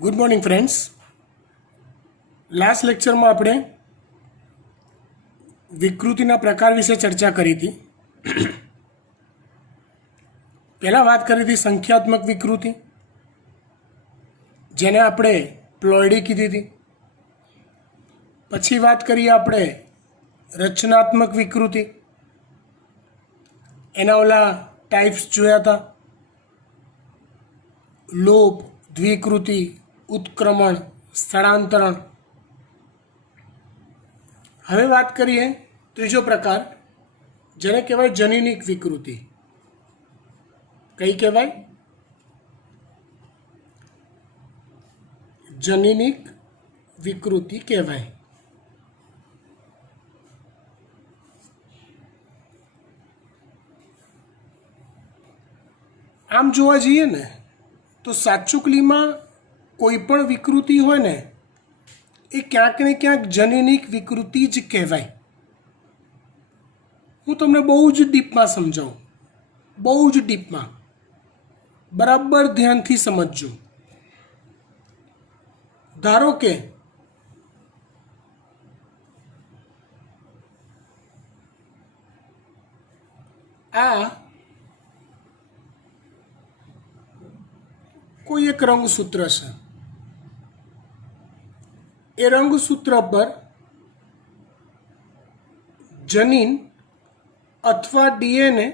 Good morning friends. Last લેક્ચરમાં આપણે વિકૃતિના પ્રકાર વિશે ચર્ચા કરી હતી. પહેલાં વાત કરી હતી સંખ્યાત્મક વિકૃતિ, જેને આપણે પ્લોઇડી કીધી હતી. પછી વાત કરીએ આપણે રચનાત્મક વિકૃતિ, એના ઓલા ટાઈપ્સ જોયા હતા: લોપ, દ્વિકૃતિ, ઉત્ક્રમણ, સ્થળાંતરણ. હવે વાત કરીએ ત્રીજો પ્રકાર, જેને કહેવાય જનીનિક વિકૃતિ. કઈ કહેવાય? જનીનિક વિકૃતિ કહેવાય. આમ જોવા જઈએ ને તો સાચુકલીમાં કોઈ પણ વિકૃતિ હોય ને એ ક્યાંક ને ક્યાંક જનીનિક વિકૃતિ જ કહેવાય. હું તમને બહુ જ ડીપમાં સમજાવું, બહુ જ ડીપમાં, બરાબર ધ્યાનથી સમજજો. ધારો કે આ કોઈ એક રંગસૂત્ર છે. એ રંગસૂત્ર પર જનીન અથવા ડીએનએ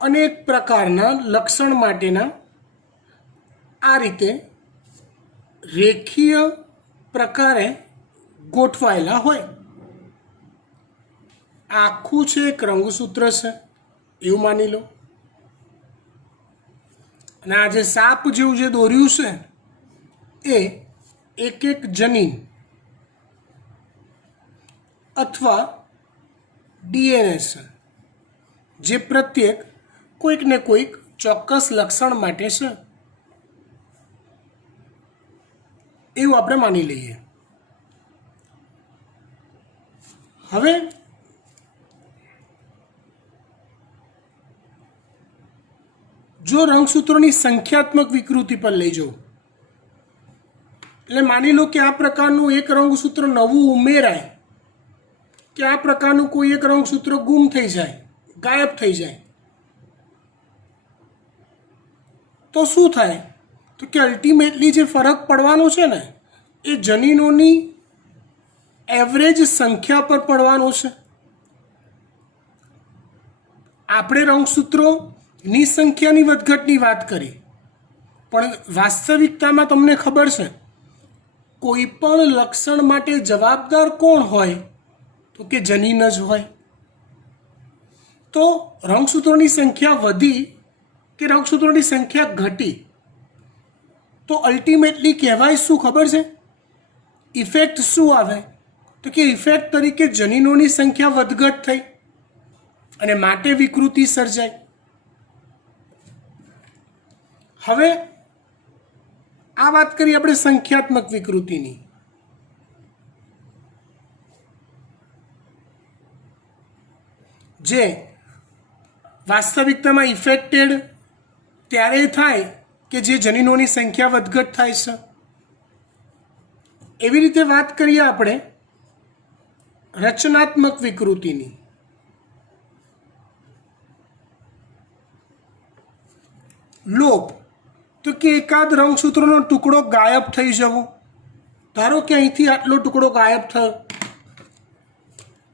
અનેક પ્રકારના લક્ષણ માટેના આ રીતે રેખીય પ્રકારે ગોઠવાયેલા હોય. આખું છે એક રંગસૂત્ર છે એવું માની લો, અને આ જે સાપ જેવું જે દોર્યું છે એ એક એક જનીન અથવા ડીએનએ છે, જે પ્રત્યેક કોઈક ને કોઈક ચોક્કસ લક્ષણ માટે છે એવું આપણે માની લઈએ. હવે જો રંગસૂત્રોની સંખ્યાત્મક વિકૃતિ પર લઈ જાઓ, એટલે માની લો કે આ પ્રકારનું એક રંગસૂત્ર નવું ઉમેરાય, કે આ પ્રકારનું કોઈ એક રંગસૂત્ર ગુમ થઈ જાય, ગાયબ થઈ જાય, તો શું થાય? તો કે અલ્ટિમેટલી જે ફરક પડવાનો છે ને એ જનીનોની એવરેજ સંખ્યા પર પડવાનો છે. આપણે રંગસૂત્રોની સંખ્યાની વધઘટની વાત કરી, પણ વાસ્તવિકતામાં તમને ખબર છે કોઈ પણ લક્ષણ માટે જવાબદાર કોણ હોય? તો કે જનીન જ હોય. તો રંગસૂત્રોની સંખ્યા વધી કે રંગસૂત્રોની સંખ્યા ઘટી તો અલ્ટિમેટલી કહેવાય શું ખબર છે? ઇફેક્ટ શું આવે? તો કે ઇફેક્ટ તરીકે જનીનોની સંખ્યા વધઘટ થઈ અને માટે વિકૃતિ સર્જાય. હવે આ વાત કરીએ આપણે સંખ્યાત્મક વિકૃતિની. જે વાસ્તવિકતામાં ઇફેક્ટેડ ત્યારે થાય કે જે જનીનોની સંખ્યા વધઘટ થાય છે. એવી રીતે વાત કરીએ આપણે રચનાત્મક વિકૃતિની. લોપ, તો કે એકાદ રંગસૂત્રનો ટુકડો ગાયબ થઈ જવો. ધારો કે અહીંથી આટલો ટુકડો ગાયબ થયો,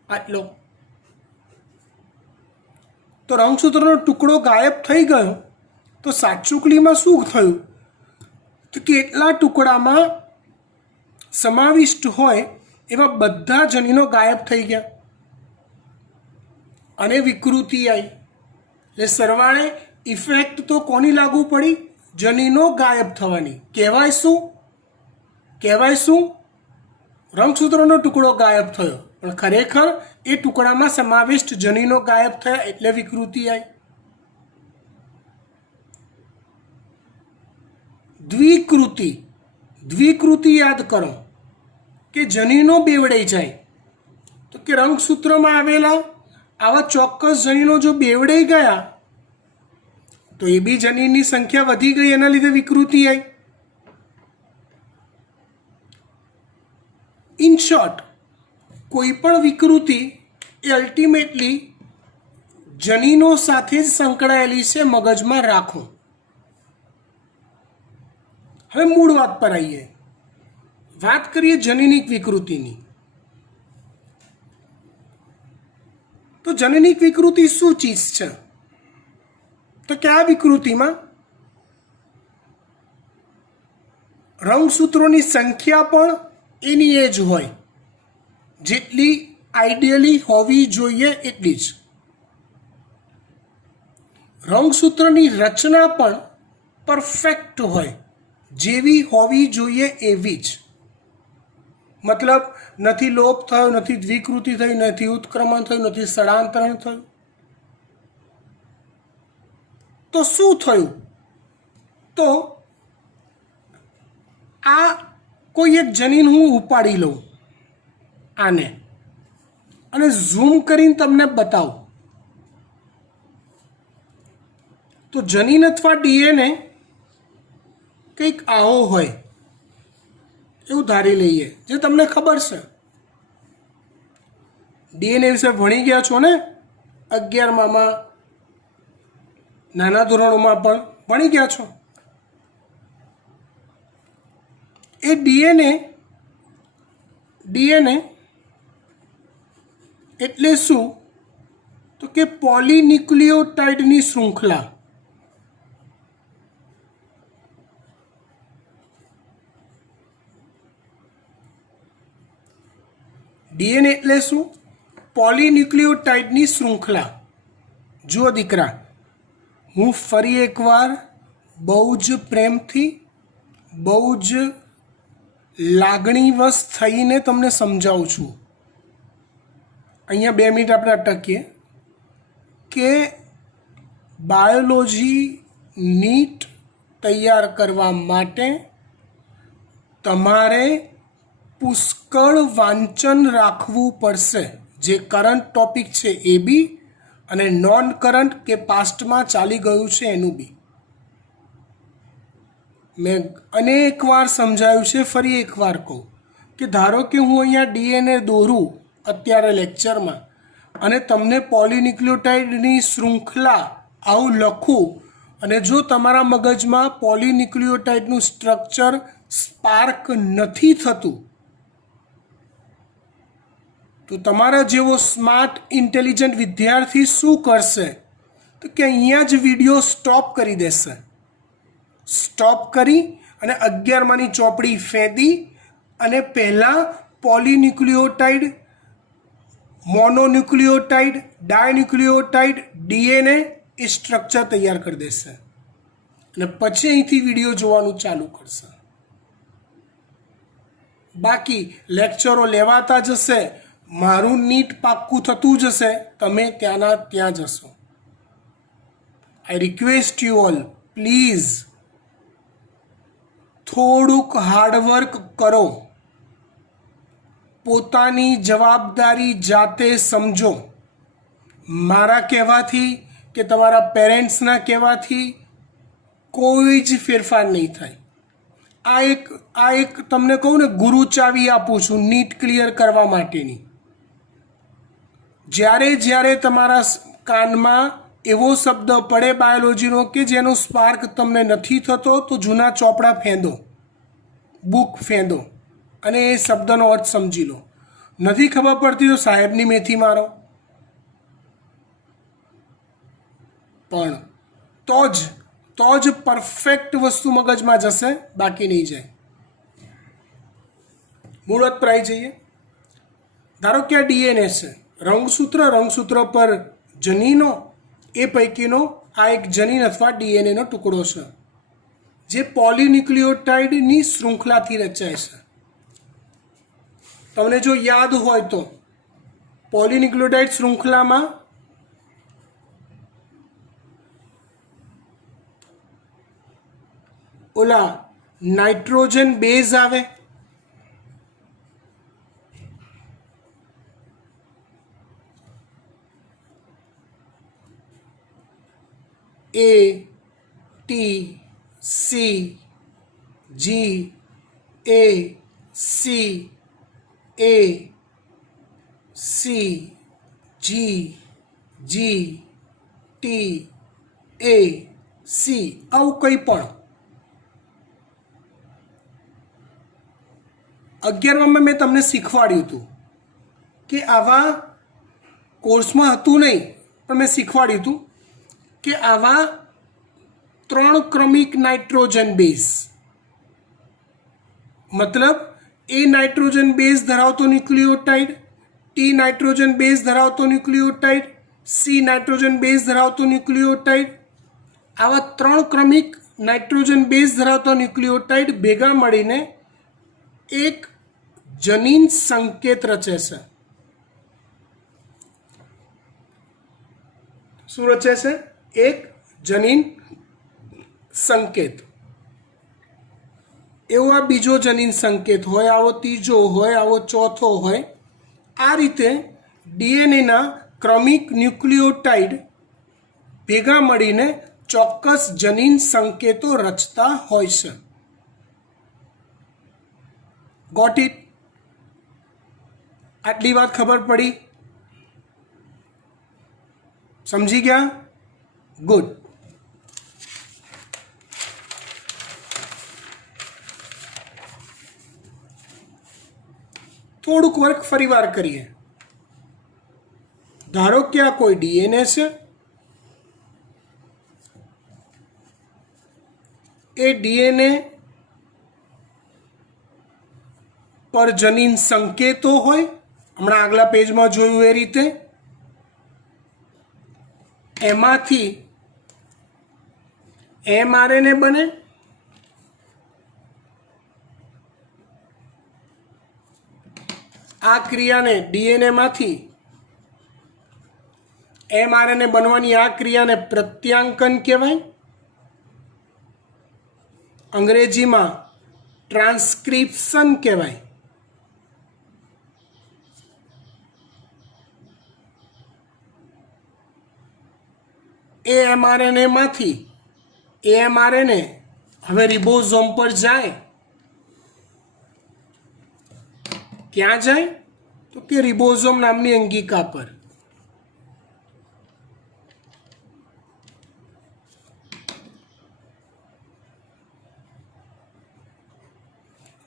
આટલો, તો રંગસૂત્રનો ટુકડો ગાયબ થઈ ગયો તો સાચુકલીમાં શું થયું? તો કે એટલા ટુકડામાં સમાવિષ્ટ હોય એવા બધા જનીનો ગાયબ થઈ ગયા અને વિકૃતિ આવી. એટલે સરવાળે ઇફેક્ટ તો કોની લાગુ પડી? જનીનો ગાયબ થવાની. કહેવાય શું? કહેવાય શું? રંગસૂત્રનો ટુકડો ગાયબ થયો, પણ ખરેખર એ ટુકડામાં સમાવિષ્ટ જનીનો ગાયબ થયા એટલે વિકૃતિ આવી. દ્વિકૃતિ, દ્વિકૃતિ યાદ કરો કે જનીનો બેવડાઈ જાય. તો કે રંગસૂત્રમાં આવેલા આવા ચોક્કસ જનીનો જો બેવડાઈ ગયા તો એ બી જનીનની સંખ્યા વધી ગઈ, એના લીધે વિકૃતિ આવી. ઇન શોર્ટ, કોઈ પણ વિકૃતિ એ અલ્ટિમેટલી જનીનો સાથે જ સંકળાયેલી છે. મગજમાં રાખો. હવે મૂળ વાત પર આવીએ. વાત કરીએ જનીનિક વિકૃતિની. તો જનીનિક વિકૃતિ શું ચીજ છે? તો કે આ વિકૃતિમાં રંગસૂત્રોની સંખ્યા પણ એની એ જ હોય, જેટલી આઈડિયલી હોવી જોઈએ એટલી જ. રંગસૂત્રની રચના પણ પરફેક્ટ હોય, જેવી હોવી જોઈએ એવી જ. મતલબ નથી લોપ થયો, નથી દ્વિકૃતિ થઈ, નથી ઉત્ક્રમણ થયું, નથી સ્થળાંતરણ થયું. તો શું થયું? તો આ કોઈ એક જનીન હું ઉપાડી લઉં આને અને ઝૂમ કરીને તમને બતાવું. તો જનીન અથવા ડીએનએ કંઈક આવો હોય એવું ધારી લઈએ, જે તમને ખબર છે. ડીએનએ વિશે ભણી ગયા છો ને, 11માં નાના ધોરણોમાં પણ ભણી ગયા છો. એ ડીએનએ એટલે શું? તો કે પોલીન્યુક્લિયોટાઇડની શૃંખલા. ડીએનએ એટલે શું? પોલીન્યુક્લિયોટાઇડની શૃંખલા. જુઓ દીકરા, હું ફરી એકવાર બહુ જ પ્રેમથી, બહુ જ લાગણીવશ થઈને તમને સમજાવું છું. અહીંયા 2 મિનિટ આપણે અટકીએ કે બાયોલોજી નીટ તૈયાર કરવા માટે તમારે પુષ્કળ વાંચન રાખવું પડશે. જે કરંટ ટોપિક છે એ બી, અને નોન કરંટ કે પાસ્ટમાં ચાલી ગયું છે એનું બી. મેં અનેક વાર સમજાવ્યું છે, ફરી એકવાર કહું કે ધારો કે હું અહીંયા ડીએનએ દોરું અત્યારે લેક્ચરમાં અને તમને પોલીન્યુક્લિયોટાઇડની શૃંખલા આવું લખું, અને જો તમારા મગજમાં પોલીન્યુક્લિયોટાઇડનું સ્ટ્રક્ચર સ્પાર્ક નથી થતું, તો તમારા જેવો સ્માર્ટ ઇન્ટેલિજન્ટ વિદ્યાર્થી શું કરશે? તો કે અહીંયા જ વિડીયો સ્ટોપ કરી દેશે. સ્ટોપ કરી અને 11માંની ચોપડી ફેંદી અને પહેલાં પોલીન્યુક્લિયોટાઇડ, મોનોન્યુક્લિયોટાઇડ, ડાયન્યુક્લિયોટાઇડ, ડીએનએ એ સ્ટ્રક્ચર તૈયાર કરી દેશે અને પછી અહીંથી વિડીયો જોવાનું ચાલુ કરશે. બાકી લેક્ચરો લેવાતા જશે, મારું નીટ પાક્કું થતું જશે, તમે ત્યાંના ત્યાં જશો. I request you all, please થોડુંક હાર્ડવર્ક કરો. પોતાની જવાબદારી જાતે સમજો. મારા કહેવાથી કે તમારા પેરેન્ટ્સના કહેવાથી કોઈ જ ફેરફાર નહીં થાય. આ એક તમને કહું ને, ગુરુ ચાવી આપું છું નીટ ક્લિયર કરવા માટેની. જ્યારે તમારા કાનમાં એવો શબ્દ પડે બાયોલોજીનો કે જેનો સ્પાર્ક તમને નથી થતો, તો જૂના ચોપડા ફેંદો, બુક ફેંદો અને એ શબ્દનો અર્થ સમજી લો. નથી ખબર પડતી તો સાહેબની મેથી મારો. પણ તો જ પરફેક્ટ વસ્તુ મગજમાં જશે, બાકી નહીં જાય. મૂળ વાત પર આવી જઈએ. ધારો કે આ ડીએનએ છે, રંગસૂત્ર પર જનીનો, એ પૈકીનો આ એક જનીન અથવા ડીએનએનો ટુકડો છે, જે પોલીન્યુક્લિયોટાઇડની શૃંખલાથી રચાય છે. તમને જો યાદ હોય તો પોલીન્યુક્લિયોટાઇડ શૃંખલામાં ઓલા નાઇટ્રોજન બેઝ આવે, A, T, C, G, A, C, A C G G T A C આવું કંઈ પણ 11માં મેં તમને શીખવાડ્યું હતું કે આવા કોર્સમાં હતું નહીં પણ મેં શીખવાડ્યું હતું કે આવા 3 ક્રમિક નાઇટ્રોજન બેઝ મતલબ એ નાઇટ્રોજન બેઝ ધરાવતો ન્યુક્લિયોટાઇડ, ટી નાઇટ્રોજન બેઝ ધરાવતો ન્યુક્લિયોટાઇડ, સી નાઇટ્રોજન બેઝ ધરાવતો ન્યુક્લિયોટાઇડ, આવા 3 ક્રમિક નાઇટ્રોજન બેઝ ધરાવતા ન્યુક્લિયોટાઇડ ભેગા મળીને એક જનીન સંકેત રચે છે. શું રચે છે? એક જનીન સંકેત. એવો આ બીજો જનીન સંકેત હોય, આવો ત્રીજો હોય, આવો ચોથો હોય. આ રીતે ડીએનએના ક્રમિક ન્યુક્લિયોટાઇડ ભેગા મળીને ચોક્કસ જનીન સંકેતો રચતા હોય છે. Got it? આટલી વાત ખબર પડી? સમજી ગયા? ગુડ. થોડુંક વર્ક ફરીવાર કરીએ. ધારો કે આ કોઈ ડીએનએ છે. એ ડીએનએ પર જનીન સંકેતો હોય, હમણાં આગલા પેજમાં જોયું એ રીતે. એમાંથી એમઆરએનએ બને. આ ક્રિયાને ડીએનએમાંથી એમઆરએનએ બનવાની આ ક્રિયાને પ્રત્યાંકન કહેવાય. અંગ્રેજીમાં ટ્રાન્સક્રિપ્શન કહેવાય. એ એમઆરએનએમાંથી એ એમઆરએનએ હવે રિબોઝોમ પર જાય. ક્યાં જાય? તો કે રિબોઝોમ નામની અંગિકા પર.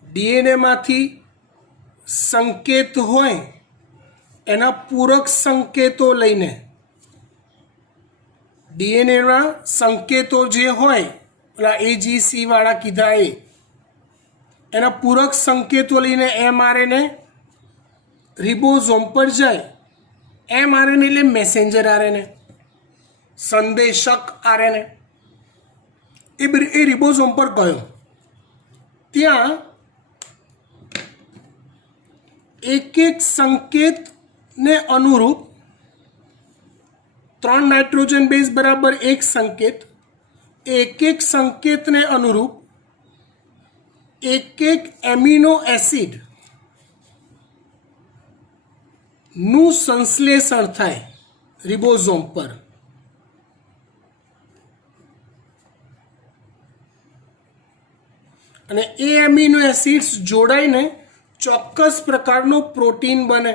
ડીએનએમાંથી સંકેત હોય એના પૂરક સંકેતો લઈને, ડીએનએના સંકેતો જે હોય પેલા AGC વાળા કીધા એના પૂરક સંકેતો લઈને એમઆરએનએ રિબોઝોમ પર જાય. એમઆરએનએ એટલે મેસેન્જર આરએનએ, સંદેશક આરએનએ. એ રિબોઝોમ પર ગયો. ત્યાં એક એક સંકેતને અનુરૂપ 3 નાઇટ્રોજન બેઝ બરાબર 1 સંકેત, એક એક સંકેતને અનુરૂપ એક એક એમિનો એસિડ નું સંશ્લેષણ થાય રિબોઝોમ પર. અને એ એમિનો એસિડ્સ જોડાઈને ચોક્કસ પ્રકારનો પ્રોટીન બને.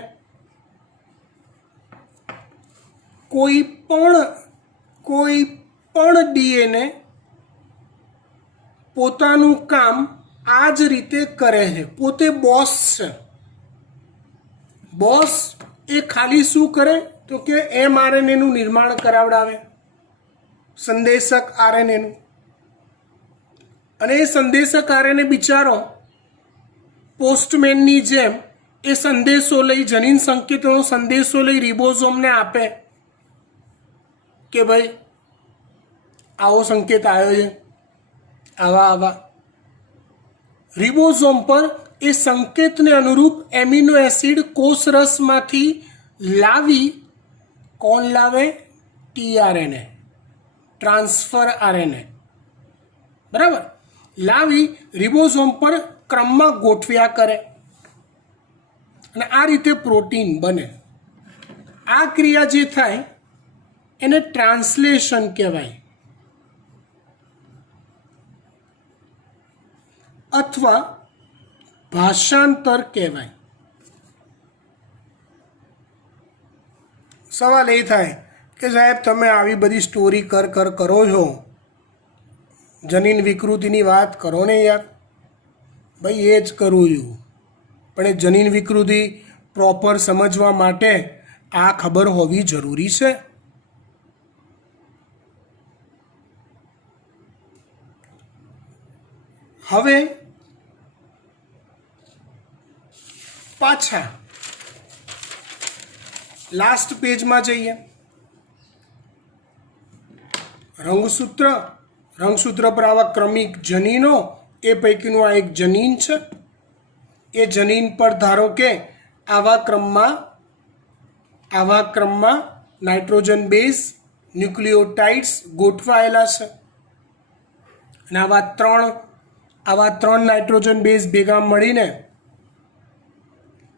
કોઈ પણ ડીએનએ પોતાનું કામ આ જ રીતે કરે છે. પોતે બોસ છે. બોસ એ ખાલી શું કરે તો કે એમઆરએનએનું નિર્માણ કરાવડાવે, સંદેશક આરએનએનું. અને એ સંદેશક આરએનએ બિચારો પોસ્ટમેનની જેમ એ સંદેશો લઈ, જનીન સંકેતોનો સંદેશો લઈ રિબોઝોમને આપે કે ભાઈ આવો સંકેત આવ્યો છે, આવા. રિબોઝોમ પર એ સંકેતને અનુરૂપ એમિનો એસિડ કોષરસમાંથી લાવી, કોણ લાવે? ટીઆરએનએ, ટ્રાન્સફર આરએનએ, બરાબર, લાવી રિબોઝોમ પર ક્રમમાં ગોઠવ્યા કરે અને આ રીતે પ્રોટીન બને. આ ક્રિયા જે થાય એને ટ્રાન્સલેશન કહેવાય અથવા ભાષાંતર કહેવાય. સવાલ એ થાય કે સાહેબ તમે આવી બધી સ્ટોરી કરો છો, જનીન વિકૃતિની વાત કરો ને યાર. ભાઈ એ જ કરું છું, પણ એ જનીન વિકૃતિ પ્રોપર સમજવા માટે આ ખબર હોવી જરૂરી છે. હવે પાછા લાસ્ટ પેજમાં જઈએ. રંગસૂત્ર પર આવા ક્રમિક જનીનો, એ પૈકીનું આ એક જનીન છે. એ જનીન પર ધારો કે આવા ક્રમમાં નાઇટ્રોજન બેઝ ન્યુક્લિયોટાઇડ્સ ગોઠવાયેલા છે. અને આવા ત્રણ નાઇટ્રોજન બેઝ ભેગા મળીને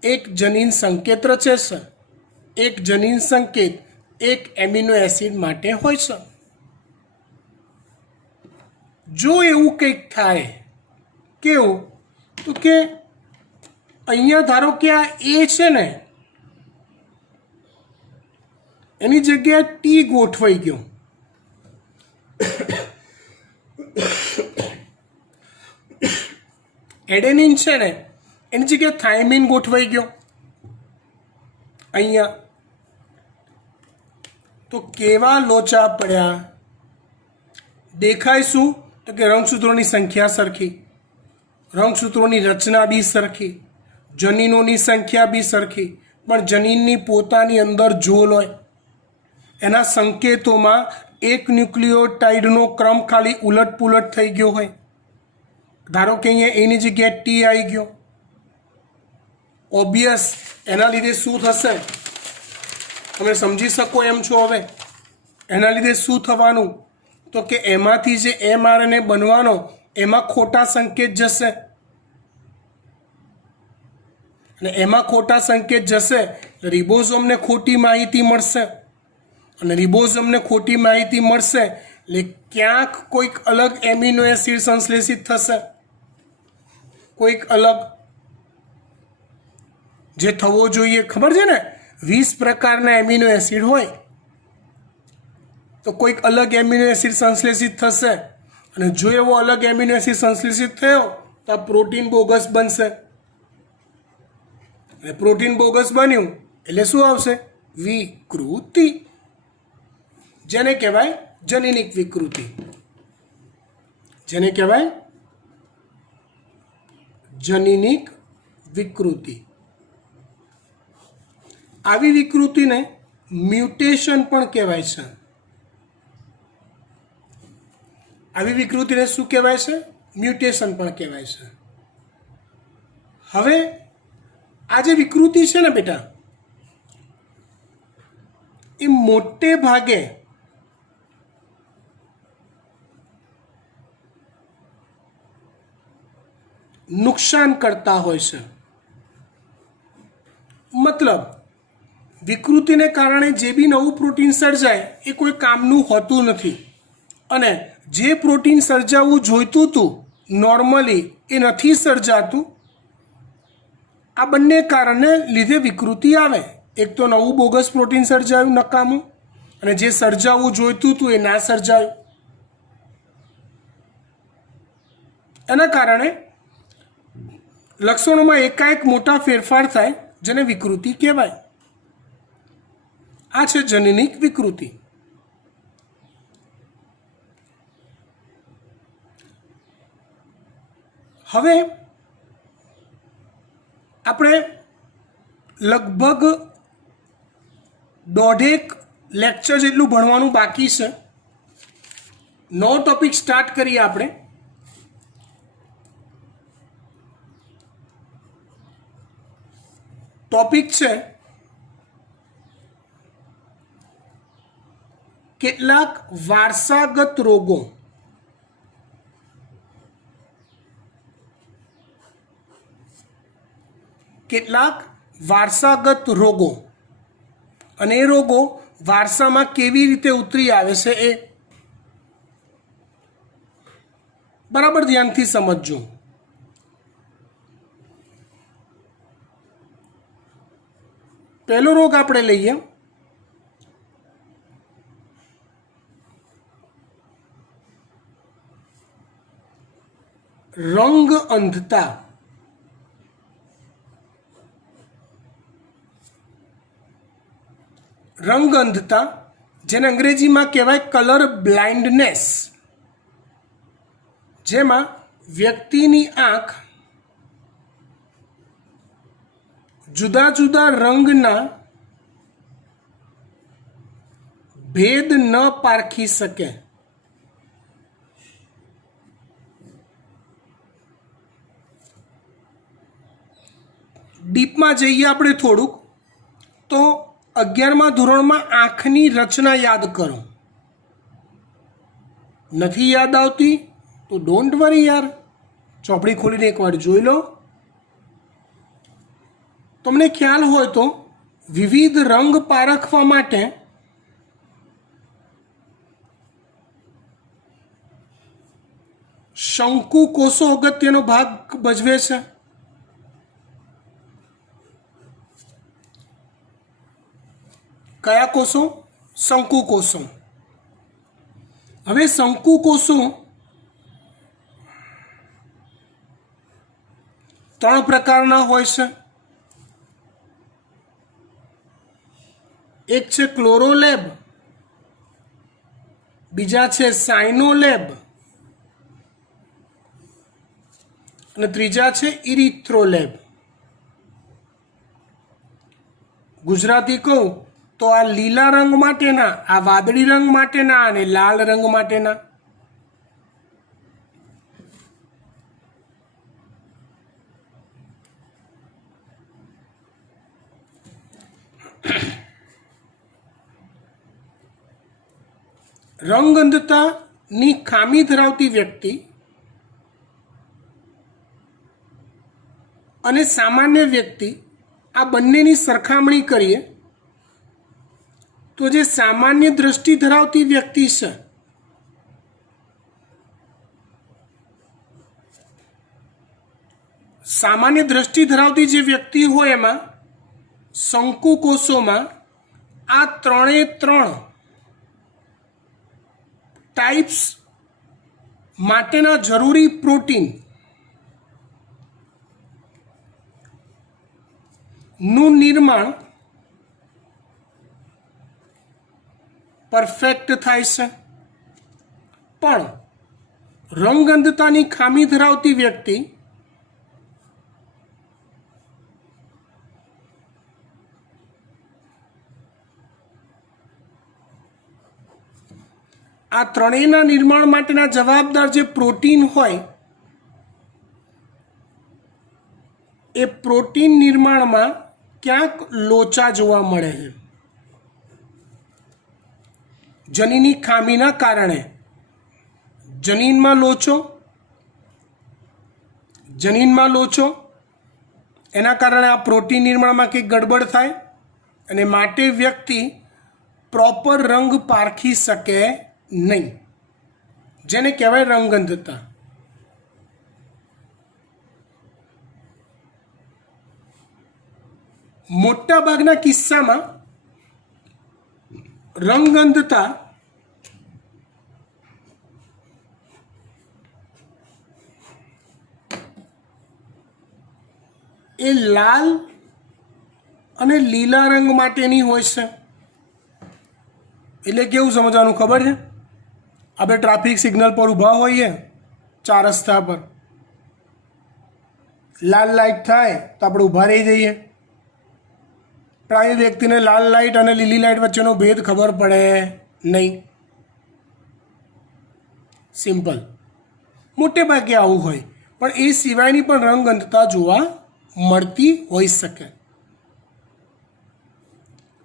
એક જનીન સંકેત રચે છે. એક જનીન સંકેત એક એમિનો એસિડ માટે હોય છે. જો એવું કંઈક થાય, કેવું તો કે અહીંયા ધારો કે આ એ છે ને, એની જગ્યાએ ટી ગોઠવાઈ ગયો. એડેનિન છે ને, એની જગ્યાએ થાઇમિન ગોઠવાઈ ગયો અહીંયા. તો કેવા લોચા પડ્યા દેખાય. શું તો કે રંગસૂત્રોની સંખ્યા સરખી, રંગસૂત્રોની રચના બી સરખી, જનીનોની સંખ્યા બી સરખી, પણ જનીનની પોતાની અંદર ઝોલ હોય, એના સંકેતોમાં એક ન્યુક્લિયોટાઇડનો ક્રમ ખાલી ઉલટપુલટ થઈ ગયો હોય. ધારો કે અહીંયા એની જગ્યાએ ટી આવી ગયો. ઓબ્વિયસ એના લીધે શું થશે તમે સમજી શકો એમ છો. હવે એના લીધે શું થવાનું તો કે એમાંથી જે mRNA બનવાનો એમાં ખોટા સંકેત જશે, અને એમાં ખોટા સંકેત જશે રિબોઝોમને ખોટી માહિતી મળશે, અને રિબોઝોમને ખોટી માહિતી મળશે એટલે ક્યાંક કોઈક અલગ એમિનો એસિડ સંશ્લેષિત થશે, કોઈક અલગ જે થવો જોઈએ. ખબર છે ને 20 પ્રકારના એમિનો એસિડ હોય, તો કોઈક અલગ એમિનો એસિડ સંશ્લેષિત થશે, અને જો એવો અલગ એમિનો એસિડ સંશ્લેષિત થયો તો આ પ્રોટીન બોગસ બનશે. અને પ્રોટીન બોગસ બન્યું એટલે શું આવશે? વિકૃતિ, જેને કહેવાય જનીનિક વિકૃતિ. જેને કહેવાય જનીનિક વિકૃતિ. આવી વિકૃતિને મ્યુટેશન પણ કહેવાય છે. આવી વિકૃતિને શું કહેવાય છે? મ્યુટેશન પણ કહેવાય છે. હવે આ જે વિકૃતિ છે ને બેટા, એ મોટે ભાગે નુકસાન કરતા હોય છે. મતલબ વિકૃતિને કારણે જે બી નવું પ્રોટીન સર્જાય એ કોઈ કામનું હોતું નથી, અને જે પ્રોટીન સર્જાવું જોઈતું હતું નોર્મલી એ નથી સર્જાતું. આ બંને કારણે લીધે વિકૃતિ આવે. એક તો નવું બોગસ પ્રોટીન સર્જાયું નકામું, અને જે સર્જાવું જોઈતું હતું એ ના સર્જાયું. એના કારણે લક્ષણોમાં એકાએક મોટા ફેરફાર થાય, જેને વિકૃતિ કહેવાય. આ છે જનીનિક વિકૃતિ. હવે આપણે લગભગ 1.5 લેક્ચર જેટલું ભણવાનું બાકી છે. નવો ટોપિક સ્ટાર્ટ કરીએ આપણે. ટોપિક છે કેટલાક વારસાગત રોગો. કેટલાક વારસાગત રોગો, અને એ રોગો વારસામાં કેવી રીતે ઉતરી આવે છે એ બરાબર ધ્યાનથી સમજજો. પહેલો રોગ આપણે લઈએ રંગ અંધતા રંગ અંધતા જેને અંગ્રેજીમાં કહેવાય કલર બ્લાઇન્ડનેસ, જેમાં વ્યક્તિની આંખ જુદા જુદા રંગના ભેદ ન પારખી શકે. ડીપમાં જઈએ આપણે થોડુંક તો 11મા ધોરણમાં આંખની રચના યાદ કરો. નથી યાદ આવતી તો ડોન્ટ વરી યાર, ચોપડી ખોલીને એકવાર જોઈ લો. તમને ખ્યાલ હોય તો વિવિધ રંગ પારખવા માટે શંકુ કોષો અગત્યનો ભાગ ભજવે છે. કયા કોષો? શંકુ કોષો. હવે શંકુ કોષો 3 પ્રકારના હોય છે. એક છે ક્લોરોલેબ, બીજા છે સાયનોલેબ અને ત્રીજા છે ઇરિથ્રોલેબ. ગુજરાતી કહું તો આ લીલા રંગ માટેના, આ વાદળી રંગ માટેના અને લાલ રંગ માટેના. રંગ અંધતાની ખામી ધરાવતી વ્યક્તિ અને સામાન્ય વ્યક્તિ, આ બંનેની સરખામણી કરીએ તો જે સામાન્ય દ્રષ્ટિ ધરાવતી વ્યક્તિ છે સામાન્ય દ્રષ્ટિ ધરાવતી જે વ્યક્તિ હોય એમાં શંકુ કોષોમાં આ 3 ટાઈપ્સ માટેના જરૂરી પ્રોટીન નું નિર્માણ પરફેક્ટ થાય છે. પણ રંગ અંધતાની ખામી ધરાવતી વ્યક્તિ આ ત્રણેયના નિર્માણ માટેના જવાબદાર જે પ્રોટીન હોય એ પ્રોટીન નિર્માણમાં ક્યાંક લોચા જોવા મળે છે. જનીની ખામીના કારણે જનીનમાં લોચો એના કારણે આ પ્રોટીન નિર્માણમાં કંઈક ગડબડ થાય અને માટે વ્યક્તિ પ્રોપર રંગ પારખી શકે નહીં, જેને કહેવાય રંગ અંધતા. મોટા ભાગના કિસ્સામાં રંગ અંધતા એ લાલ અને લીલા રંગ માટેની હોય છે. એટલે કેવું સમજવાનું ખબર છે? આપણે ટ્રાફિક સિગ્નલ પર ઊભા હોઈએ 4 રસ્તા પર, લાલ લાઈટ થાય તો આપણે ઊભા રહી જઈએ. પ્રાય વ્યક્તિને લાલ લાઈટ અને લીલી લાઈટ વચ્ચેનો ભેદ ખબર પડે નહીં. સિમ્પલ. મોટે ભાગે આવું હોય, પણ એ સિવાયની પણ રંગ અંધતા જોવા મળતી હોઈ શકે.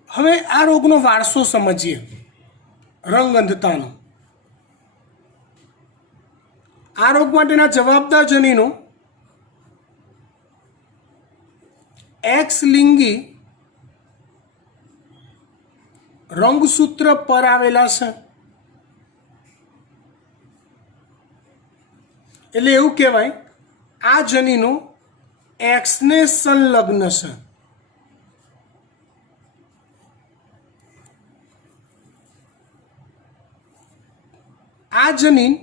હવે આ રોગનો વારસો સમજીએ, રંગ અંધતાનો. આ રોગ માટેના જવાબદાર જનીનો એક્સ લિંગી રંગસૂત્ર પર આવેલા છે. એટલે એવું કહેવાય આ જનીનો એક્સને સંલગ્ન છે. આ જનીન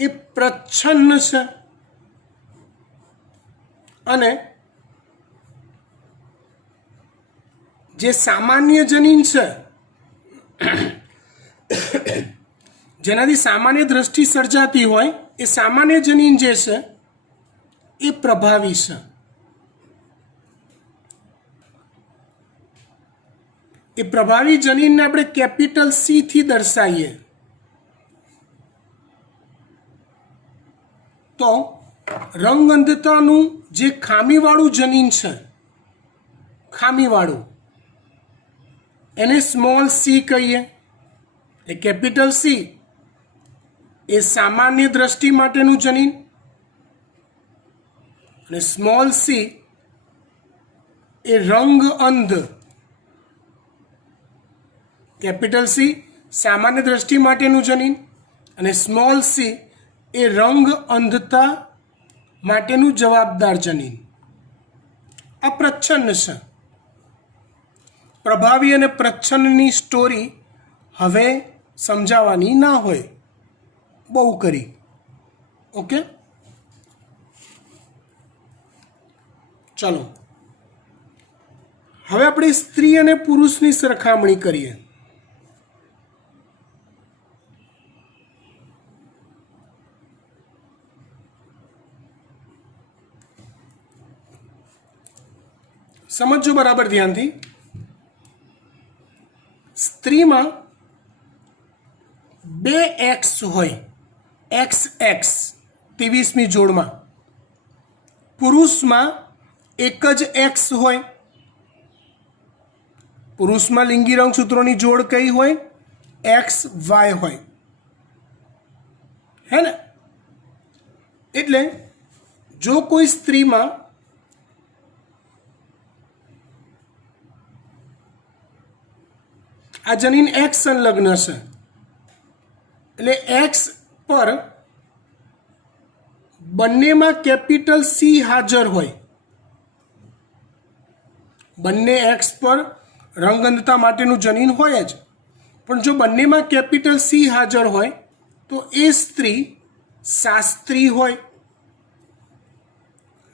એ પ્રચ્છન્ન છે અને જે સામાન્ય જનીન છે જેનાથી સામાન્ય દ્રષ્ટિ સર્જાતી હોય એ સામાન્ય જનીન જે છે એ પ્રભાવી છે. એ પ્રભાવી જનીનને આપણે કેપિટલ સી થી દર્શાવીએ તો રંગ અંધતાનું જે ખામીવાળું જનીન છે, ખામીવાળું, એને સ્મોલ સી કહીએ. એ કેપિટલ સી એ સામાન્ય દ્રષ્ટિ માટેનું જનીન અને સ્મોલ સી એ રંગ અંધ. કેપિટલ સી સામાન્ય દ્રષ્ટિ માટેનું જનીન અને સ્મોલ સી એ રંગ અંધતા માટેનું જવાબદાર જનીન. આ પ્રચ્છન્ન છે. પ્રભાવી અને પ્રચ્છન્નની સ્ટોરી હવે સમજાવવાની ના હોય, બહુ કરી. ઓકે, ચલો હવે આપણે સ્ત્રી અને પુરુષની સરખામણી કરીએ. સમજો બરાબર ધ્યાનથી. સ્ત્રીમાં 2x હોય, XX 23મી જોડમાં. પુરુષમાં એક જ x હોય. પુરુષમાં લિંગી રંગસૂત્રોની જોડ કઈ હોય? XY હોય, હે ને? એટલે જો કોઈ સ્ત્રીમાં આ જનીન X સંલગ્ન છે એટલે X પર બંનેમાં કેપિટલ C હાજર હોય. બંને X પર રંગ અંધતા માટેનું જનીન હોય જ, પણ જો બંનેમાં કેપિટલ C હાજર હોય તો એ સ્ત્રી શાસ્ત્રી હોય.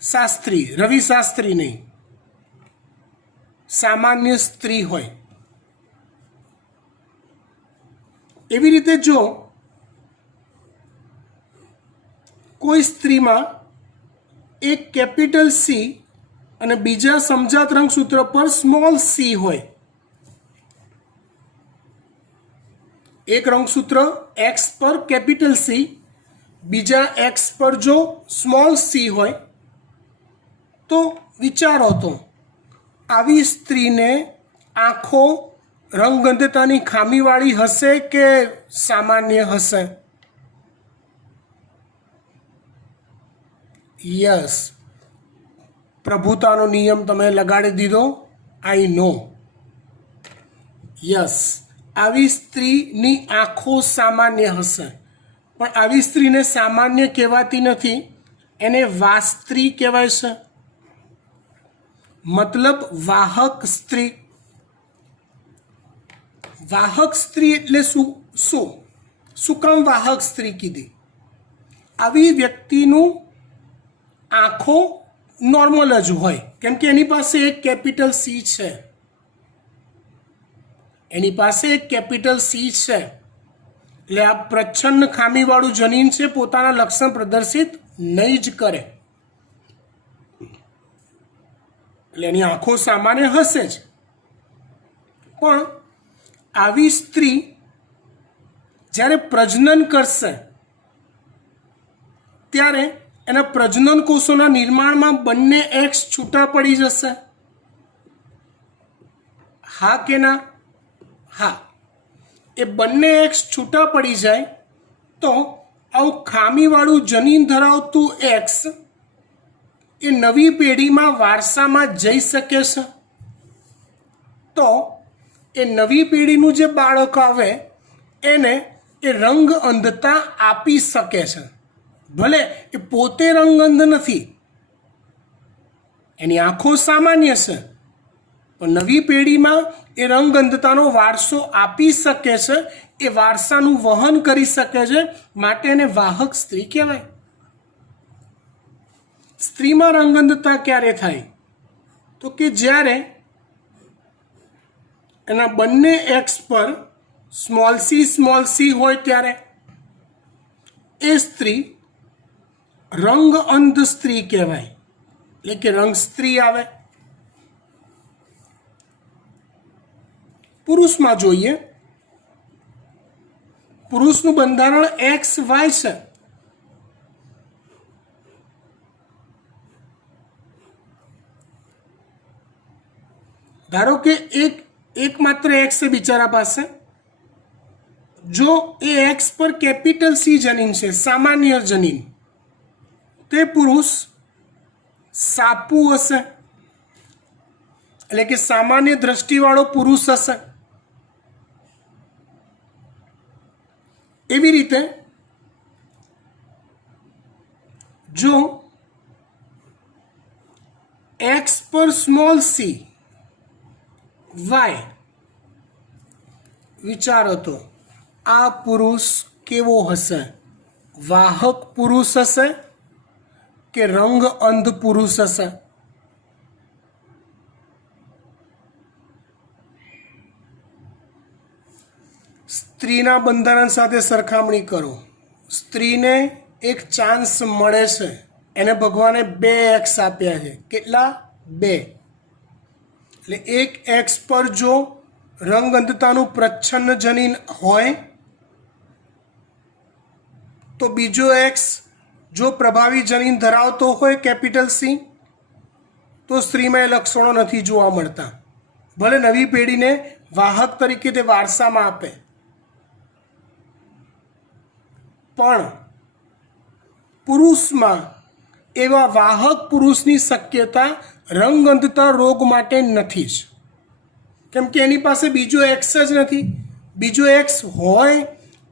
શાસ્ત્રી, રવિ શાસ્ત્રી નહીં, સામાન્ય સ્ત્રી હોય. એવી રીતે જો કોઈ સ્ત્રીમાં એક કેપિટલ સી અને બીજા સમજાત રંગસૂત્ર પર સ્મોલ સી હોય, એક રંગસૂત્ર એક્સ પર કેપિટલ સી, બીજા એક્સ પર જો સ્મોલ સી હોય, તો વિચારો તો આવી સ્ત્રીને આંખો રંગઅંધતાની ખામીવાળી હશે કે સામાન્ય હશે? યસ, પ્રભુતાનો નિયમ તમે લગાડી દીધો. આઈ નો. યસ, આવી સ્ત્રીની આંખો સામાન્ય હશે, પણ આવી સ્ત્રીને સામાન્ય કહેવાતી નથી, એને વાસ્ત્રી કહેવાય છે. મતલબ વાહક સ્ત્રી. વાહક સ્ત્રી એટલે શું કામ વાહક સ્ત્રી કીધી? આવી વ્યક્તિનું આંખો નોર્મલ જ હોય, કેમ કે એની પાસે એક કેપિટલ સી છે. એની પાસે એક કેપિટલ સી છે એટલે આ પ્રચ્છન્ન ખામીવાળું જનીન છે, પોતાના લક્ષણ પ્રદર્શિત નહીં જ કરે. એટલે એની આંખો સામાન્ય હશે જ. પણ આવી સ્ત્રી જ્યારે પ્રજનન કરશે ત્યારે એના પ્રજનન કોષોના નિર્માણમાં બંને એક્સ છૂટા પડી જશે. હા કે ના? હા. એ બંને એક્સ છૂટા પડી જાય તો આવું ખામીવાળું જનીન ધરાવતું એક્સ એ નવી પેઢીમાં વારસામાં જઈ શકે છે. તો એ નવી પેઢીનું જે બાળક આવે એને એ રંગ અંધતા આપી શકે છે. ભલે એ પોતે રંગ અંધ નથી, એની આંખો સામાન્ય છે, પણ નવી પેઢીમાં એ રંગ અંધતાનો વારસો આપી શકે છે, એ વારસાનું વહન કરી શકે છે, માટે એને વાહક સ્ત્રી કહેવાય. સ્ત્રીમાં રંગ અંધતા ક્યારે થાય? તો કે જ્યારે એના બંને એક્સ પર સ્મોલ સી હોય ત્યારે એ સ્ત્રી રંગ અંધ સ્ત્રી કહેવાય, એટલે કે રંગ સ્ત્રી આવે. પુરુષમાં જોઈએ, પુરુષનું બંધારણ એક્સ વાય છે. ધારો કે એક માત્ર એક્સ છે બિચારા પાસે. જો એ એક્સ પર કેપિટલ સી જનીન છે, સામાન્ય જનીન, તે પુરુષ સાપુ હશે, એટલે કે સામાન્ય દ્રષ્ટિવાળો પુરુષ હશે. એવી રીતે જો એક્સ પર સ્મોલ સી વાય, વિચારો તો આ પુરુષ કેવો હશે? વાહક પુરુષ હશે કે રંગ અંધ પુરુષ હશે? સ્ત્રીના બંધારણ સાથે સરખામણી કરો. સ્ત્રીને એક ચાન્સ મળે છે, એને ભગવાને 2 એક્સ આપ્યા છે. કેટલા? 2. એટલે એક એક્સ પર જો રંગ અંધતાનું પ્રચ્છન્ન જનીન હોય તો બીજો એક્સ જો પ્રભાવી જનીન ધરાવતો હોય કેપિટલ સી, તો સ્ત્રીમાં એ લક્ષણો નથી જોવા મળતા. ભલે નવી પેઢીને વાહક તરીકે તે વારસામાં આપે, પણ પુરુષમાં એવા વાહક પુરુષની શક્યતા રંગ અંધતા રોગ માટે નથી જ, કેમ કે એની પાસે બીજો એક્સ જ નથી. બીજો એક્સ હોય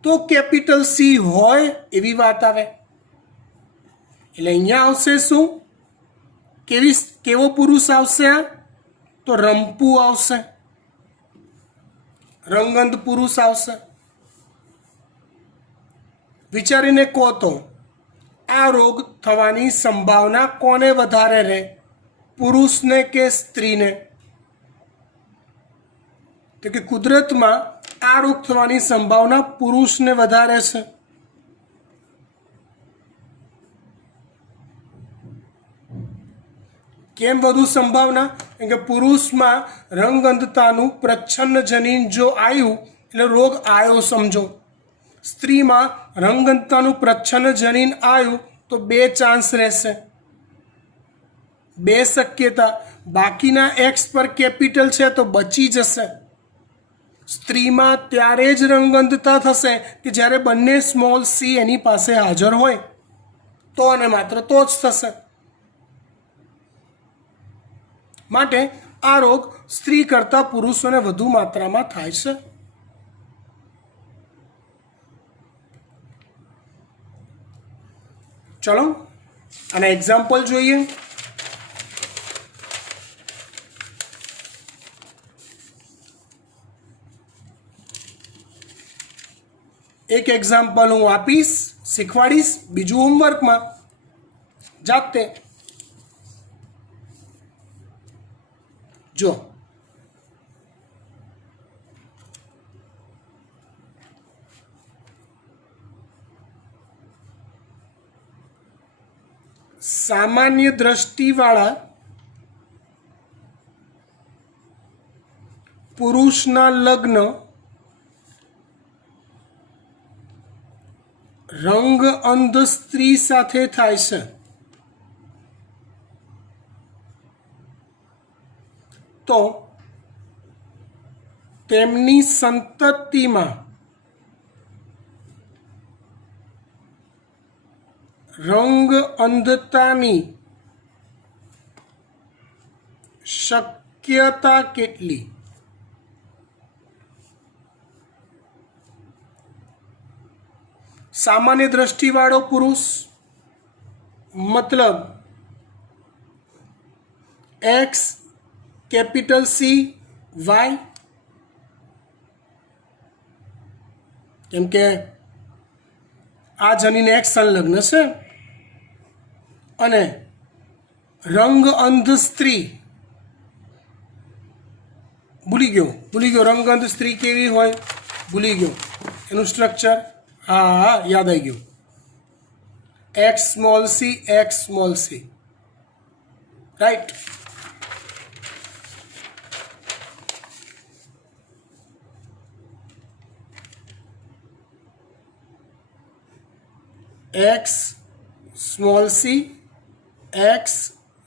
તો કેપિટલ સી હોય એવી વાત આવે. એટલે અહીંયા આવશે શું? કેવો પુરુષ આવશે? આ તો રંપુ આવશે, રંગંધ પુરુષ આવશે. વિચારીને કહો તો આ રોગ થવાની સંભાવના કોને વધારે રહે, પુરુષને કે સ્ત્રીને? તો કે કુદરતમાં આ રોગ થવાની સંભાવના પુરુષને વધારે છે. કેમ વધુ સંભાવના? કેમ કે પુરુષમાં રંગ અંધતાનું પ્રચ્છન્ન જનીન જો આવ્યું એટલે રોગ આવ્યો સમજો. સ્ત્રીમાં રંગ અંધતાનું પ્રચ્છન્ન જનીન આવ્યું તો 2 ચાન્સ રહેશે, 2 શક્યતા. બાકીના એક્સ પર કેપિટલ છે તો બચી જશે. સ્ત્રીમાં ત્યારે જ રંગ અંધતા થશે કે જ્યારે બંને સ્મોલ સી એની પાસે હાજર હોય, તો અને માત્ર તો જ થશે. માટે આ રોગ સ્ત્રી કરતાં પુરુષોને વધુ માત્રામાં થાય છે. ચલો આના એક્ઝામ્પલ જોઈએ. એક એક્ઝામ્પલ હું આપીશ, શીખવાડીશ, બીજું હોમવર્કમાં જાતે. જો સામાન્ય દ્રષ્ટિવાળા પુરુષના લગ્ન રંગ અંધ સ્ત્રી સાથે થાય છે, તો તેમની સંતતિમાં રંગ અંધતાની શક્યતા કેટલી? સામાન્ય દ્રષ્ટિવાળો પુરુષ મતલબ એક્સ કેપિટલ સી વાય, કેમ કે આ જનીન એક સંલગ્ન છે. અને રંગ અંધ સ્ત્રી, ભૂલી ગયો રંગ અંધ સ્ત્રી કેવી હોય, ભૂલી ગયો એનું સ્ટ્રક્ચર. હા યાદ આવી ગયું, x small C right. X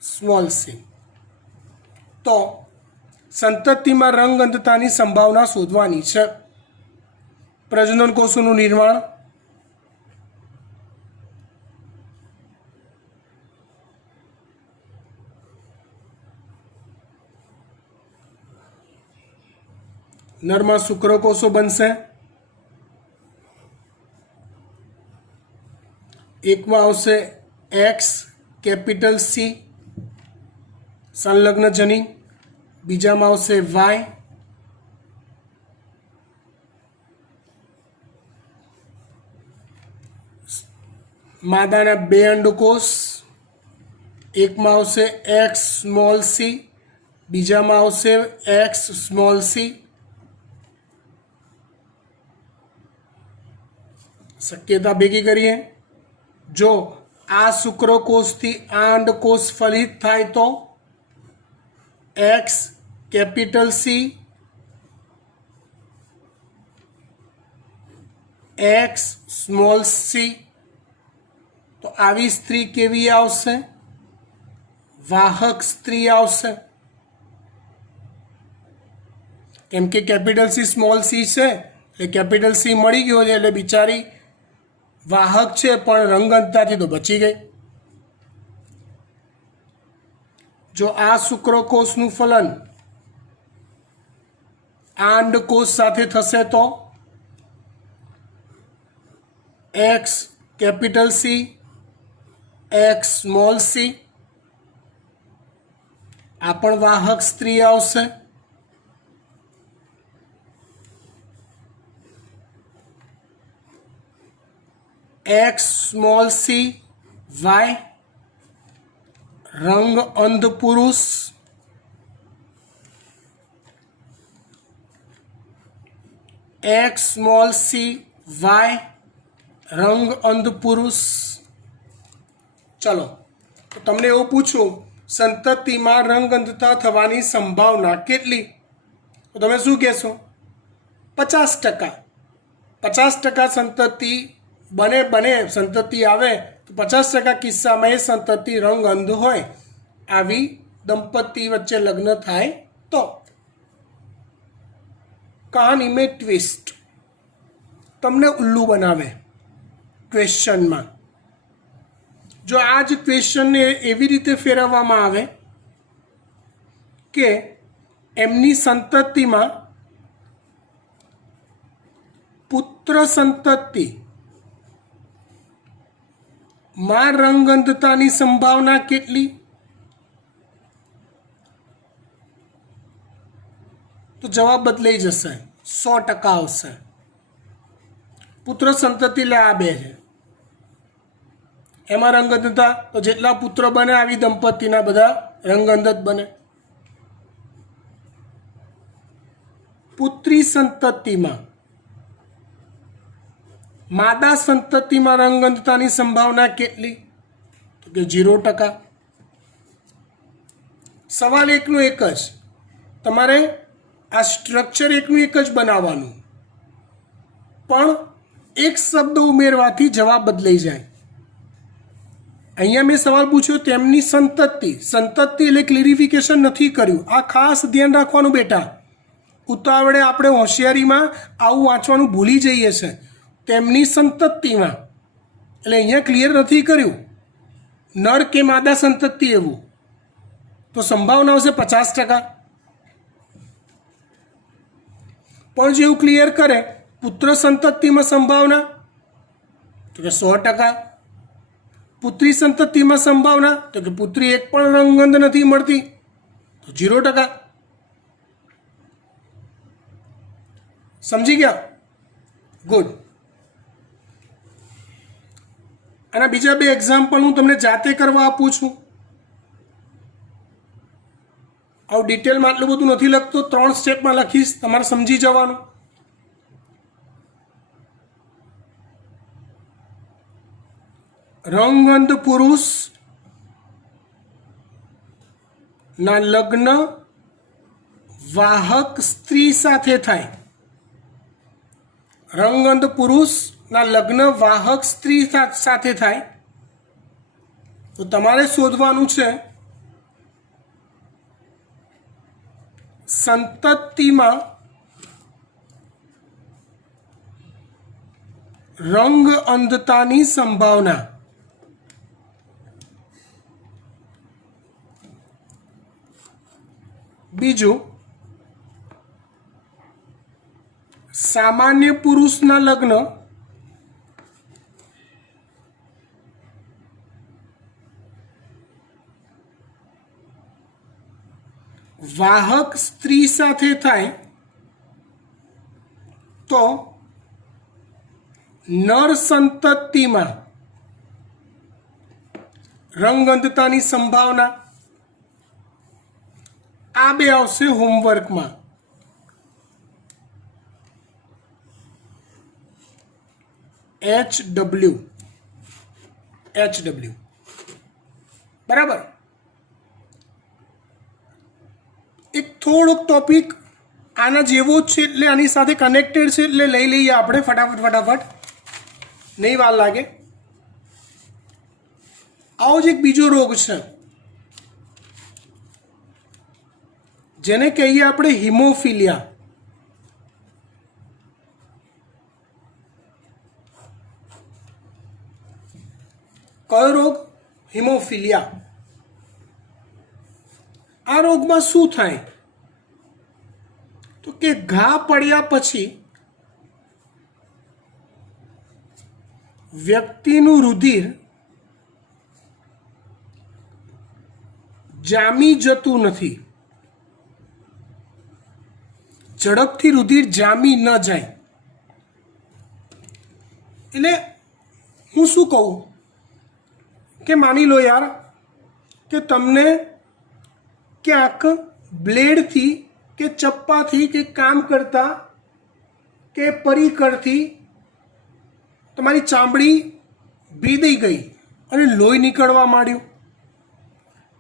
small C. તો સંતતિમાં રંગ અંધતાની સંભાવના શોધવાની છે. પ્રજનન કોષોનું નિર્માણ, નરમાં શુક્રકોષો બનશે. એકમાં આવશે એક્સ કેપિટલ સી સંલગ્ન જનીન, બીજામાં આવશે વાય, માદાના બે અંડકોષ, એકમાં આવશે એક્સ સ્મોલ સી, બીજામાં આવશે એક્સ સ્મોલ સી. શક્યતા ભેગી કરીએ. જો આ શુક્રકોષથી આ અંડકોષ ફલિત થાય તો x capital C, x small C. તો આવી સ્ત્રી કેવી આવશે? વાહક સ્ત્રી આવશે. કેમ કે કેપિટલ સી સ્મોલ સી છે એટલે કેપિટલ સી મળી ગયો છે એટલે બિચારી વાહક છે પણ રંગ અંધતાથી તો બચી ગઈ. જો આ શુક્રકોષનું ફલન આ અંડકોષ સાથે થશે તો x capital C, x small C. આ પણ વાહક સ્ત્રી આવશે. એક્સ સ્મોલ સી વાય રંગ અંધ પુરુષ, એક્સ સ્મોલ સી વાય રંગ અંધ પુરુષ. ચલો તો તમને એવું પૂછું સંતતિમાં રંગ અંધતા થવાની સંભાવના કેટલી? તો તમે શું કહેશો? 50%. 50% સંતતિ બને સંતતિ આવે તો 50% કિસ્સામાં એ સંતતિ રંગ અંધ હોય. આવી દંપતી વચ્ચે લગ્ન થાય તો. કહાની મેં ટ્વિસ્ટ તમને ઉલ્લુ બનાવે ક્વેશ્ચનમાં. જો આ જ ક્વેશ્ચનને એવી રીતે ફેરવવામાં આવે કે એમની સંતતિમાં પુત્ર સંતતિ માં રંગ અંધતાની સંભાવના કેટલી? તો જવાબ બદલાઈ જશે, 100% આવશે. પુત્ર સંતતિ લે આ બે છે, એમાં રંગ અંધતા તો જેટલા પુત્ર બને આવી દંપતીના બધા રંગ અંધ જ બને. પુત્રી સંતતિમાં માદા સંતતિમાં રંગ અંધતાની સંભાવના કેટલી? તો કે 0%. સવાલ એકનો એક જ, તમારે આ સ્ટ્રક્ચર એકનું એક જ બનાવવાનું, પણ એક શબ્દ ઉમેરવાથી જવાબ બદલાઈ જાય. અહીંયા મેં સવાલ પૂછ્યો તેમની સંતતિ એટલે ક્લિયરિફિકેશન નથી કર્યું. આ ખાસ ધ્યાન રાખવાનું બેટા. ઉતાવળે આપણે હોશિયારીમાં આવું વાંચવાનું ભૂલી જઈએ છે. તેમની સંતતિમાં એટલે અહીંયા ક્લિયર નથી કર્યું નર કે માદા સંતતિ એવું. તો સંભાવના આવશે 50%. પણ જો એવું ક્લિયર કરે પુત્ર સંતતિમાં સંભાવના તો કે 100%. પુત્રી સંતતિમાં સંભાવના તો કે પુત્રી એક પણ રંગંધ નથી મળતી તો 0%. સમજી ગયા? ગુડ. આના બીજા બે એક્ઝામ્પલ હું તમને જાતે કરવા આપું છું. આવું ડિટેલમાં આટલું બધું નથી લખતો, 3 સ્ટેપમાં લખીશ, તમારે સમજી જવાનું. રંગઅંધ પુરુષ ના લગ્ન વાહક સ્ત્રી સાથે થાય. રંગઅંધ પુરુષ ના લગ્ન વાહક સ્ત્રી સાથે થાય તો તમારે શોધવાનું છે સંતતિમાં રંગ અંધતાની સંભાવના. બીજું, સામાન્ય પુરુષના લગ્ન વાહક સ્ત્રી સાથે થાય તો નર સંતતિમાં રંગઅંધતાની સંભાવના. આ બે આવશે હોમવર્કમાં. HW બરાબર. એક થોડોક ટોપિક આના જેવો જ છે, એટલે આની સાથે કનેક્ટેડ છે, એટલે લઈ લઈએ આપણે ફટાફટ, નહીં વાર લાગે. આવો જ એક બીજો રોગ છે જેને કહીએ આપણે હિમોફિલિયા. કયો રોગ? હિમોફિલિયા. આ રોગમાં શું થાય તો કે ઘા પડ્યા પછી વ્યક્તિનું રુધિર જામી જતું નથી. ઝડપથી રુધિર જામી ન જાય. એટલે હું શું કહું કે માની લો યાર કે તમને ક્યાંક બ્લેડથી કે ચપ્પાથી કે કામ કરતા કે પરિકરથી તમારી ચામડી ભીદી ગઈ અને લોહી નીકળવા માંડ્યું,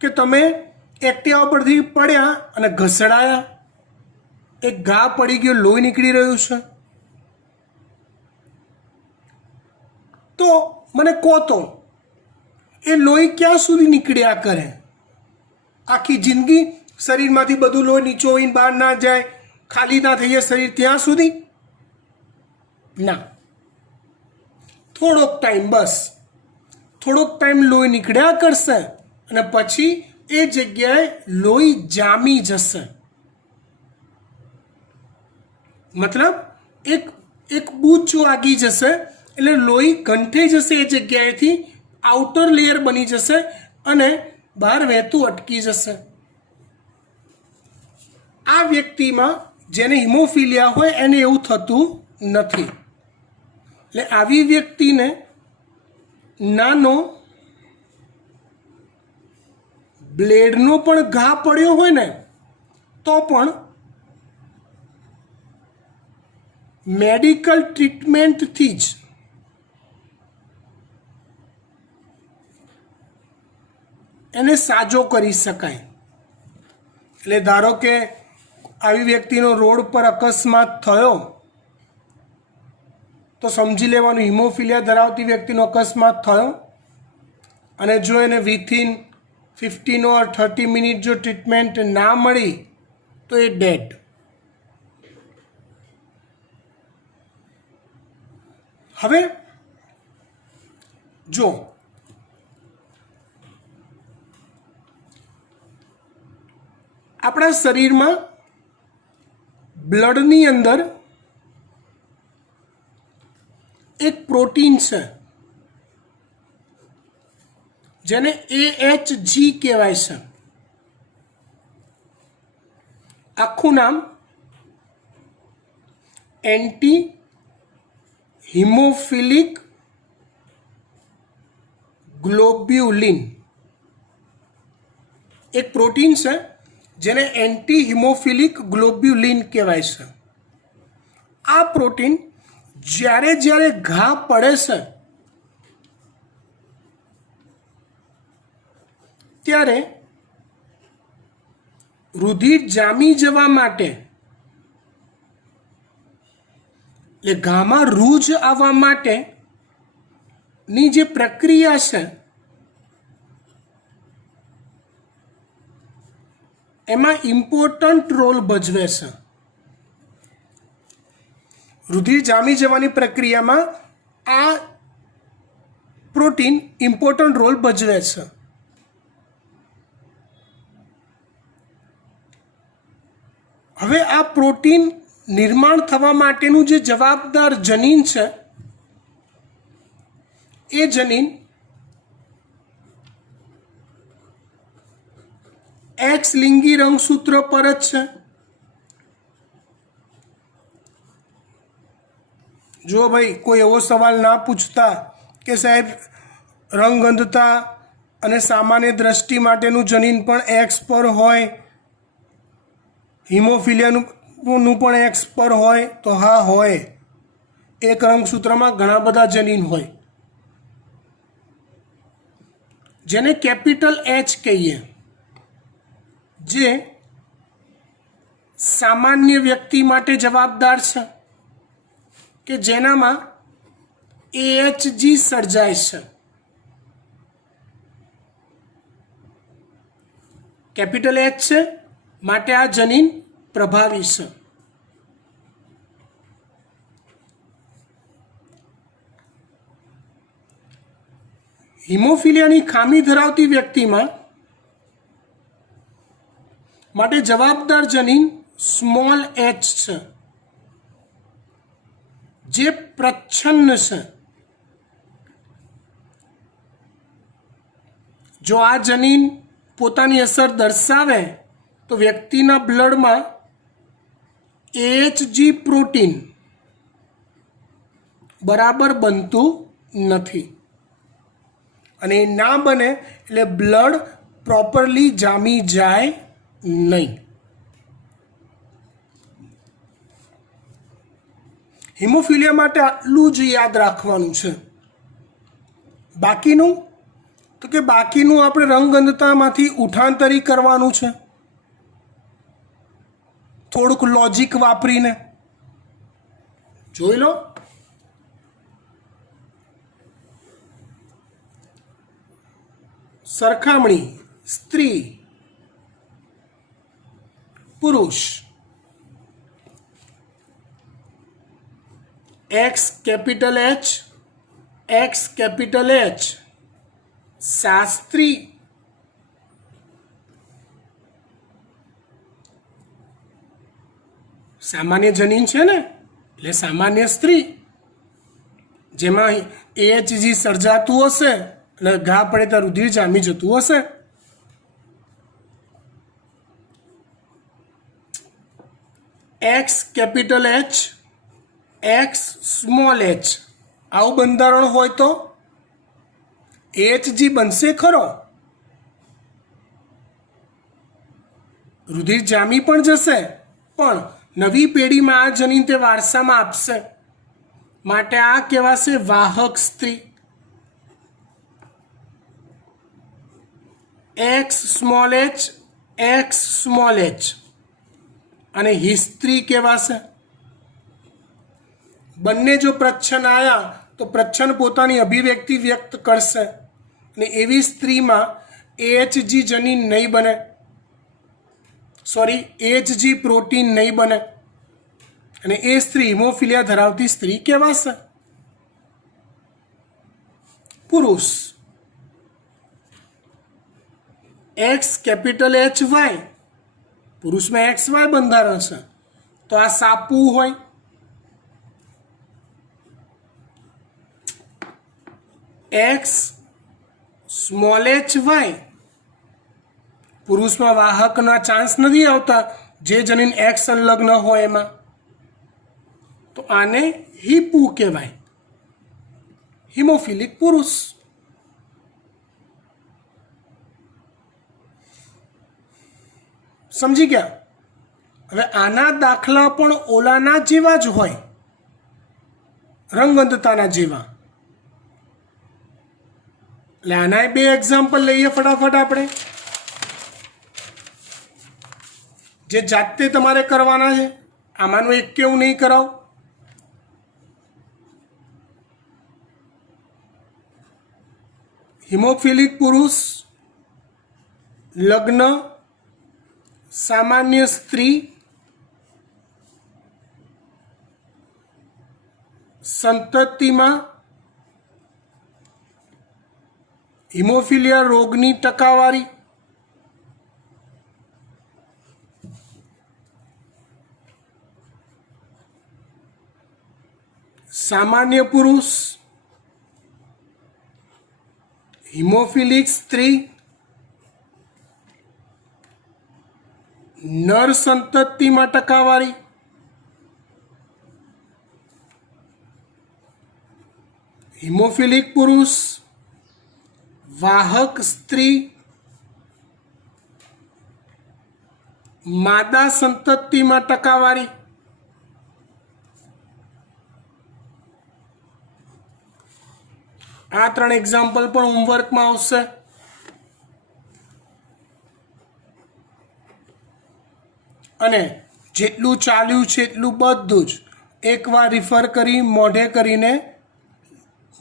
કે તમે એક્ટિવા પરથી પડ્યા અને ઘસડાયા, એક ઘા પડી ગયો, લોહી નીકળી રહ્યું છે. તો મને કહો તો એ લોહી ક્યાં સુધી નીકળ્યા કરે? આખી જિંદગી શરીરમાંથી બધું લોહી નીચોવીને બહાર ના જાય, ખાલી ના થઈ જાય શરીર ત્યાં સુધી? ના. થોડોક ટાઈમ, બસ થોડોક ટાઈમ લોહી નીકળ્યા કરશે અને પછી એ જગ્યાએ લોહી જામી જશે. મતલબ એક બૂચ વાગી જશે એટલે લોહી ગંઠાઈ જશે, એ જગ્યાએથી આઉટર લેયર બની જશે અને બહાર વહેતું અટકી જશે. આ વ્યક્તિમાં જેને હિમોફિલિયા હોય એને એવું થતું નથી. એટલે આવી વ્યક્તિને નાનો બ્લેડનો પણ ઘા પડ્યો હોય ને તો પણ મેડિકલ ટ્રીટમેન્ટથી જ એને સાજો કરી શકાય. એટલે ધારો કે આવી વ્યક્તિનો રોડ પર અકસ્માત થયો તો સમજી લેવાનું હિમોફિલિયા ધરાવતી વ્યક્તિનો અકસ્માત થયો, અને જો એને વિથિન 15 or 30 મિનિટ જો ટ્રીટમેન્ટ ના મળી તો એ ડેડ. હવે જો આપણા શરીરમાં બ્લડની અંદર એક પ્રોટીન છે જેને AHG કહેવાય છે. આખું નામ એન્ટી હિમોફિલિક ગ્લોબ્યુલિન એક પ્રોટીન છે જેને એન્ટી હિમોફિલિક ગ્લોબ્યુલિન કહેવાય છે. આ પ્રોટીન જ્યારે જ્યારે ઘા પડે છે ત્યારે રુધિર જામી જવા માટે એટલે ઘામાં રૂજ આવવા માટેની જે પ્રક્રિયા છે એમાં ઇમ્પોર્ટન્ટ રોલ ભજવે છે. રુધિર જામી જવાની પ્રક્રિયામાં આ પ્રોટીન ઇમ્પોર્ટન્ટ રોલ ભજવે છે. હવે આ પ્રોટીન નિર્માણ થવા માટેનું જે જવાબદાર જનીન છે એ જનીન એક્સ લિંગી રંગસૂત્ર પર જ છે. જો ભાઈ કોઈ એવો સવાલ ના પૂછતા કે સાહેબ રંગ અંધતા અને સામાન્ય દ્રષ્ટિ માટેનું જનીન પણ એક્સ પર હોય, હિમોફિલિયાનું પણ એક્સ પર હોય, તો હા હોય. એક રંગસૂત્રમાં ઘણા બધા જનીન હોય જેને કેપિટલ એચ કહીએ, જે સામાન્ય વ્યક્તિ માટે જવાબદાર છે કે જેનામાં AHG સર્જાય છે. કેપિટલ એચ છે માટે આ જનીન પ્રભાવી છે. હિમોફિલિયાની ખામી ધરાવતી વ્યક્તિમાં માટે જવાબદાર જનીન સ્મોલ એચ છે જે પ્રચ્છન્ન છે. જો આ જનીન પોતાની અસર દર્શાવે તો વ્યક્તિના બ્લડમાં AHG પ્રોટીન બરાબર બનતું નથી અને એ ના બને એટલે બ્લડ પ્રોપરલી જામી જાય નહીં. હિમોફિલિયા માટે આટલું જ યાદ રાખવાનું છે. બાકીનું આપણે રંગ અંધતામાંથી ઉઠાંતરી કરવાનું છે થોડુંક લોજિક વાપરીને. જોઈ લો, સરખામણી સ્ત્રી પુરુષ, X capital H, x capital H, Shastri સામાન્ય જનીન છે ને, એટલે સામાન્ય સ્ત્રી જેમાં AHG સર્જાતું હશે અને ઘા પડે ત્યાં રુધિર જામી જતું હશે. X capital H, x small H આવું બંધારણ હોય તો AHG બનશે ખરો, રુધિર જામી પણ જશે, પણ નવી પેઢીમાં આ જનીન તે વારસામાં આપશે માટે આ કહેવાશે વાહક સ્ત્રી. X small H, x small H અને હિસ્ત્રી કહેવાશે. બંને જો પ્રચ્છન્ન આવ્યા તો પ્રચ્છન્ન પોતાની અભિવ્યક્તિ વ્યક્ત કરશે અને એવી સ્ત્રીમાં AHG જનીન નહીં બને, AHG પ્રોટીન નહીં બને અને એ સ્ત્રી હિમોફિલિયા ધરાવતી સ્ત્રી કહેવાશે. પુરુષ એક્સ કેપિટલ એચ વાય, પુરુષમાં XY બંધારણ છે તો આ સાપવું હોય. એક્સ સ્મોલ એચ વાય, પુરુષમાં વાહકના ચાન્સ નથી આવતા જે જનીન એક્સ સંલગ્ન હોય એમાં, તો આને હિપુ કહેવાય, હિમોફિલિક પુરુષ. સમજી ગયા? હવે આના દાખલા પણ ઓલાના જેવા જ હોય, રંગઅંધતાના જેવા. એટલે આના 2 એક્ઝામ્પલ લઈએ ફટાફટ આપણે, જે જાતે તમારે કરવાના છે. આમાંનું એક કેવું નહીં કરાવ. હિમોફિલિક પુરુષ, લગ્ન, સામાન્ય સ્ત્રી, સંતતિમાં હિમોફિલિયા રોગની ટકાવારી, સામાન્ય પુરુષ, હિમોફિલિક સ્ત્રી, નર સંતતિમાં ટકાવારી, હિમોફિલિક પુરુષ, વાહક સ્ત્રી, માદા સંતતિમાં ટકાવારી. આ 3 એક્ઝામ્પલ પણ હોમવર્કમાં આવશે. અને જેટલું ચાલ્યું છે એટલું બધું જ એકવાર રિફર કરી મોઢે કરીને,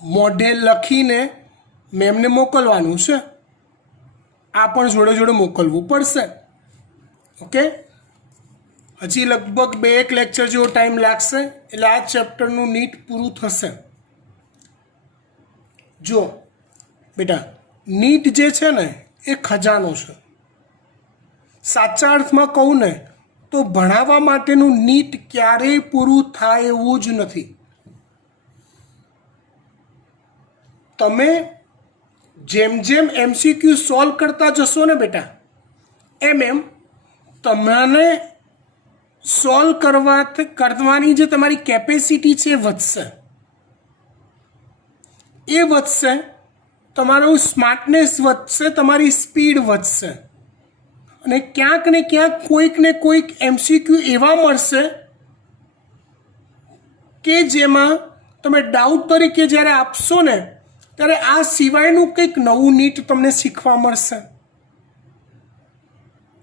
મોઢે લખીને મેમને મોકલવાનું છે. આ પણ જોડે જોડે મોકલવું પડશે. ઓકે, હજી લગભગ 2-1 લેક્ચર જેવો ટાઈમ લાગશે, એટલે આ ચેપ્ટરનું નીટ પૂરું થશે. જો બેટા, નીટ જે છે ને એ ખજાનો છે. સાચા અર્થમાં કહું ને તો ભણાવવા માટેનું નીટ ક્યારેય પૂરું થાય એવું જ નથી. તમે જેમ જેમ MCQ સોલ્વ કરતા જશો ને બેટા, એમ તમને સોલ્વ કરવાની જે તમારી કેપેસિટી છે એ વધશે. એ વધશે, તમારું સ્માર્ટનેસ વધશે, તમારી સ્પીડ વધશે. અને ક્યાંક ને કોઈક MCQ એવા મળશે કે જેમાં તમે ડાઉટ તરીકે જ્યારે આપશો ને ત્યારે આ સિવાયનું કંઈક નવું નીટ તમને શીખવા મળશે.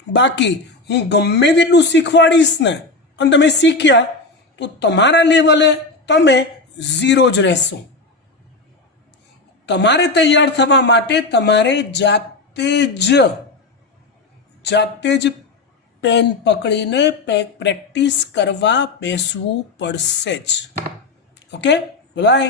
બાકી હું ગમે તેટલું શીખવાડીશ ને અને તમે શીખ્યા તો તમારા લેવલે તમે 0 જ રહેશો. તમારે તૈયાર થવા માટે તમારે જાતે જ પેન પકડીને પ્રેક્ટિસ કરવા બેસવું પડશે જ. Okay, by.